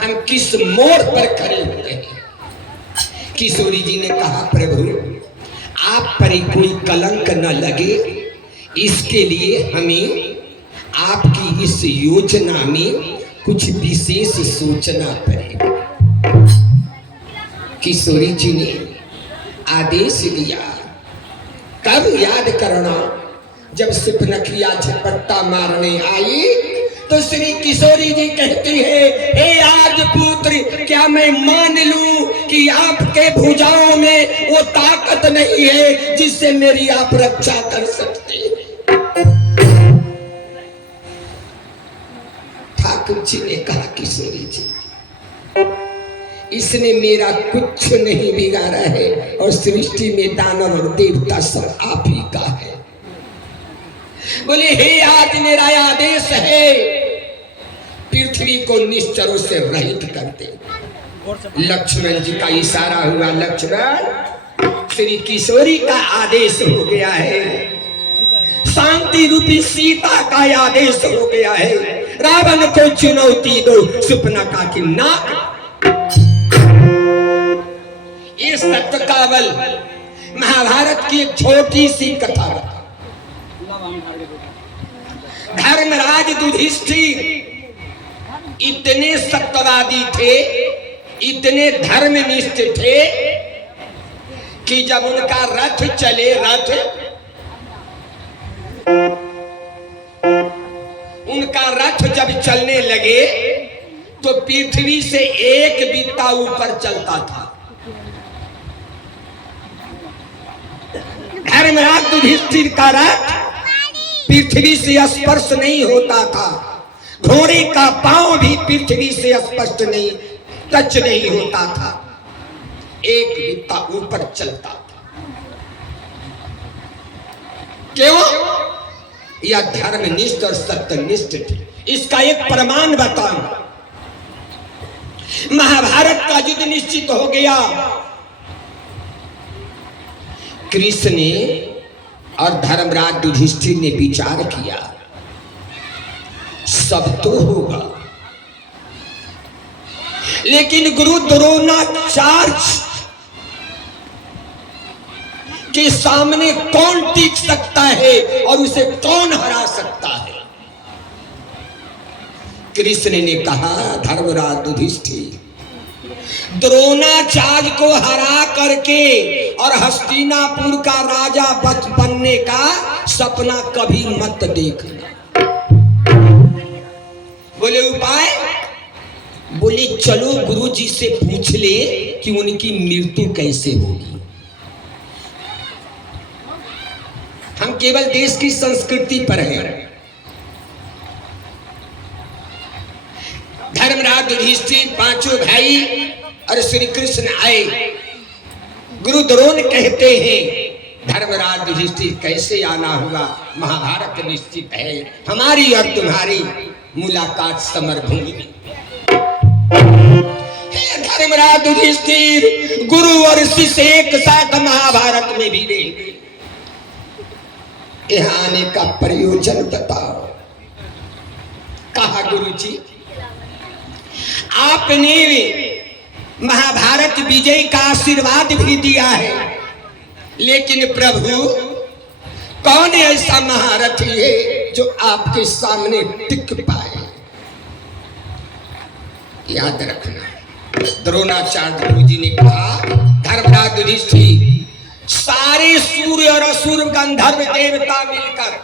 हम किस मोड़ पर खड़े हुए हैं। किशोरी जी ने कहा, प्रभु आप पर कोई कलंक न लगे, इसके लिए हमें आपकी इस योजना में कुछ विशेष सोचना पड़ेगा। किशोरी जी ने आदेश दिया। कब याद करना, जब सुपनखिया झपट्टा मारने आई तो श्री किशोरी जी कहती है, हे राजपुत्र, क्या मैं मान लूं कि आपके भुजाओं में वो ताकत नहीं है जिससे मेरी आप रक्षा कर सकते हैं। ठाकुर जी ने कहा, किशोरी जी, इसने मेरा कुछ नहीं बिगाड़ा है और सृष्टि में दानव और देवता सब आप ही का है। बोले, हे आज मेरा आदेश है, पृथ्वी को निश्चरों से रहित कर दे। लक्ष्मण जी का इशारा हुआ, लक्ष्मण, श्री किशोरी का आदेश हो गया है, शांति रूपी सीता का आदेश हो गया है। रावण को चुनौती दो, सुपनखा की नाक। ये सत्यकावल महाभारत की एक छोटी सी कथा। धर्मराज युधिष्ठिर इतने सत्यवादी थे, इतने धर्मनिष्ठ थे कि जब उनका रथ चले, उनका रथ जब चलने लगे तो पृथ्वी से एक बित्ता ऊपर चलता था। धर्मराज युधिष्ठिर का रथ पृथ्वी से स्पर्श नहीं होता था, घोड़े का पांव भी पृथ्वी से स्पर्श नहीं, टच नहीं होता था, एक बित्ता ऊपर चलता था। क्यों? यह धर्मनिष्ठ और सत्यनिष्ठ थे। इसका एक प्रमाण बताऊं। महाभारत का युद्ध निश्चित हो गया। कृष्ण ने और धर्मराज युधिष्ठिर ने विचार किया, सब तो होगा, लेकिन गुरु द्रोणाचार्य के सामने कौन टिक सकता है और उसे कौन हरा सकता है? कृष्ण ने कहा, धर्मराज युधिष्ठिर, द्रोणाचार्य को हरा करके और हस्तिनापुर का राजा बनने का सपना कभी मत देखना। बोले, उपाय? बोले, चलो गुरु जी से पूछ ले कि उनकी मृत्यु कैसे होगी। हम केवल देश की संस्कृति पर हैं। धर्मराज युधिष्ठिर पांचों भाई और श्री कृष्ण आए। गुरु द्रोण कहते हैं, धर्मराज युधिष्ठिर कैसे आना हुआ? महाभारत निश्चित है, हमारी और तुम्हारी मुलाकात समरभूमि में। धर्मराज युधिष्ठिर, गुरु और शिष्य एक साथ महाभारत में भी रहे। यहाँ आने का प्रयोजन बताओ। कहा, गुरु जी, आपने महाभारत विजय का आशीर्वाद भी दिया है, लेकिन प्रभु, कौन ऐसा महारथी है जो आपके सामने टिक पाए? याद रखना। द्रोणाचार्य गुरु जी ने कहा, धर्मराज युधिष्ठिर, सारे सूर्य और असुर गंधर्व देवता मिलकर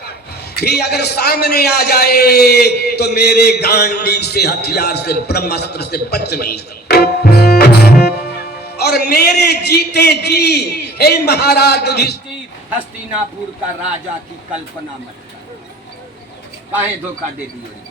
भी अगर सामने आ जाए तो मेरे गांडी से, हथियार से, ब्रह्मास्त्र से बच नहीं सकते। और मेरे जीते जी, हे महाराज युधिष्ठिर, हस्तिनापुर का राजा की कल्पना मत कर। काहे धोखा दे दिए?